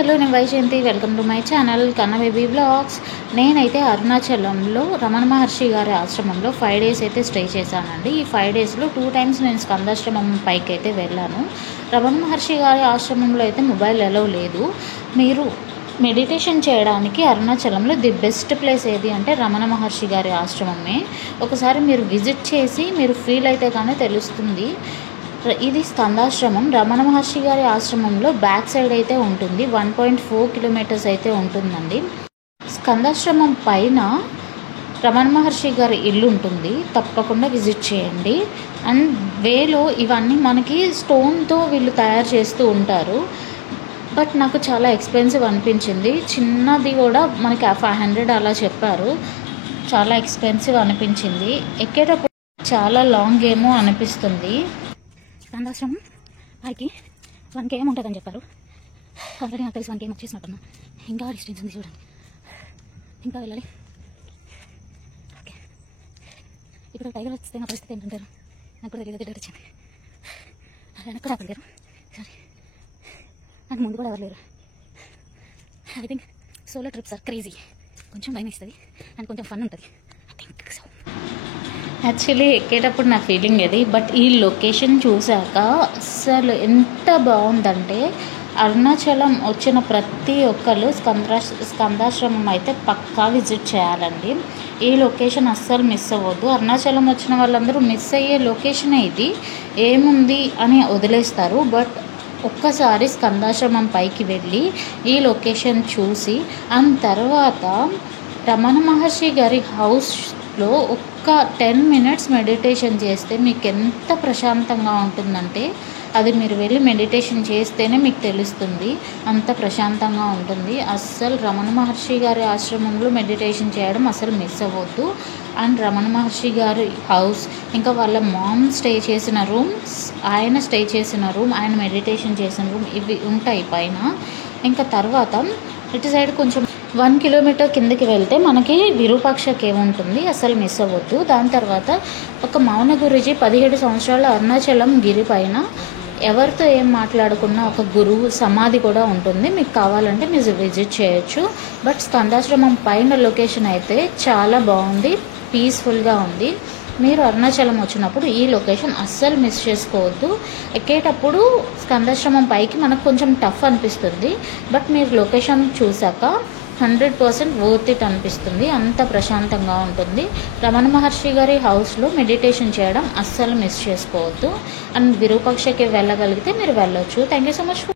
Hello నేను Vyjayanthi. Welcome to my channel కన్న baby blogs. నేనైతే అరుణాచలంలో రమణ మహర్షి గారి ఆశ్రమంలో 5 డేస్ అయితే స్టే చేశానండి. ఈ 5 డేస్లో 2 టైమ్స్ నేను స్కందాశ్రమం పైకి అయితే వెళ్ళాను. రమణ మహర్షి గారి ఆశ్రమంలో అయితే మొబైల్ అలౌ లేదు. మీరు మెడిటేషన్ చేయడానికి అరుణాచలంలో ది బెస్ట్ ప్లేస్ ఏది అంటే రమణ మహర్షి గారి ఆశ్రమమే. ఒకసారి మీరు విజిట్ చేసి మీరు ఫీల్ అయితే కానీ తెలుస్తుంది. ఇది స్కందాశ్రమం. రమణ మహర్షి గారి ఆశ్రమంలో బ్యాక్ సైడ్ అయితే ఉంటుంది. 1.4 కిలోమీటర్స్ అయితే ఉంటుందండి. స్కందాశ్రమం పైన రమణ మహర్షి గారి ఇల్లు ఉంటుంది. తప్పకుండా విజిట్ చేయండి. అండ్ వేలో ఇవన్నీ మనకి స్టోన్తో వీళ్ళు తయారు చేస్తూ ఉంటారు. బట్ నాకు చాలా ఎక్స్పెన్సివ్ అనిపించింది. చిన్నది కూడా మనకి 500 అలా చెప్పారు. చాలా ఎక్స్పెన్సివ్ అనిపించింది. ఎక్కేటప్పుడు చాలా లాంగ్ ఏమో అనిపిస్తుంది. స్కందాశ్రమం పైకి 1 km ఉంటుందని చెప్పారు. ఆల్రెడీ నాకు తెలిసి 1 km వచ్చేసినట్టున్నా. ఇంకా డిస్టెన్స్ ఉంది చూడండి. ఇంకా వెళ్ళాలి. ఓకే, ఇప్పుడు టైగర్ వస్తే నా పరిస్థితి ఏంటంటారు? నాకు కూడా తెలియదు. డేట్ వచ్చింది. వెనక్కి కూడా లేరు. సారీ, నాకు ముందు కూడా ఎవరు లేరు. I think solo trips are crazy. కొంచెం భయం ఇస్తుంది అండ్ కొంచెం ఫన్ ఉంటుంది. I think so. యాక్చువల్లీ ఎక్కేటప్పుడు నా ఫీలింగ్ ఇది. బట్ ఈ లొకేషన్ చూశాక అసలు ఎంత బాగుందంటే అరుణాచలం వచ్చిన ప్రతి ఒక్కరు స్కందాశ్రమం అయితే పక్కా విజిట్ చేయాలండి. ఈ లొకేషన్ అస్సలు మిస్ అవ్వద్దు. అరుణాచలం వచ్చిన వాళ్ళందరూ మిస్ అయ్యే లొకేషనే ఇది. ఏముంది అని వదిలేస్తారు. బట్ ఒక్కసారి స్కందాశ్రమం పైకి వెళ్ళి ఈ లొకేషన్ చూసి అండ్ తర్వాత రమణ మహర్షి గారి హౌస్లో ఒక్క 10 minutes మెడిటేషన్ చేస్తే మీకు ఎంత ప్రశాంతంగా ఉంటుందంటే అది మీరు వెళ్ళి మెడిటేషన్ చేస్తేనే మీకు తెలుస్తుంది. అంత ప్రశాంతంగా ఉంటుంది. అస్సలు రమణ మహర్షి గారి ఆశ్రమంలో మెడిటేషన్ చేయడం అసలు మిస్ అవ్వద్దు. అండ్ రమణ మహర్షి గారి హౌస్, ఇంకా వాళ్ళ మామ్ స్టే చేసిన రూమ్స్, ఆయన స్టే చేసిన రూమ్, ఆయన మెడిటేషన్ చేసిన రూమ్ ఇవి ఉంటాయి పైన. ఇంకా తర్వాత ఇటు సైడ్ కొంచెం 1 కిలోమీటర్ కిందకి వెళ్తే మనకి విరూపాక్ష కేవ్ ఉంటుంది. అసలు మిస్ అవ్వద్దు. దాని తర్వాత ఒక మౌన గురుజీ 17 సంవత్సరాల అరుణాచలం గిరి పైన ఎవరితో ఏం మాట్లాడుకున్న ఒక గురువు సమాధి కూడా ఉంటుంది. మీకు కావాలంటే మీరు విజిట్ చేయొచ్చు. బట్ స్కందాశ్రమం పైన లొకేషన్ అయితే చాలా బాగుంది, పీస్ఫుల్గా ఉంది. మీరు అరుణాచలం వచ్చినప్పుడు ఈ లొకేషన్ అస్సలు మిస్ చేసుకోవద్దు. ఎక్కేటప్పుడు స్కందాశ్రమం పైకి మనకు కొంచెం టఫ్ అనిపిస్తుంది. బట్ మీరు లొకేషన్ చూసాక 100% వర్త్ ఇట్ అనిపిస్తుంది. అంత ప్రశాంతంగా ఉంటుంది. రమణ మహర్షి గారి హౌస్లో మెడిటేషన్ చేయడం అస్సలు మిస్ చేసుకోవద్దు. అండ్ విరూపాక్షకి వెళ్ళగలిగితే మీరు వెళ్ళొచ్చు. Thank you so much.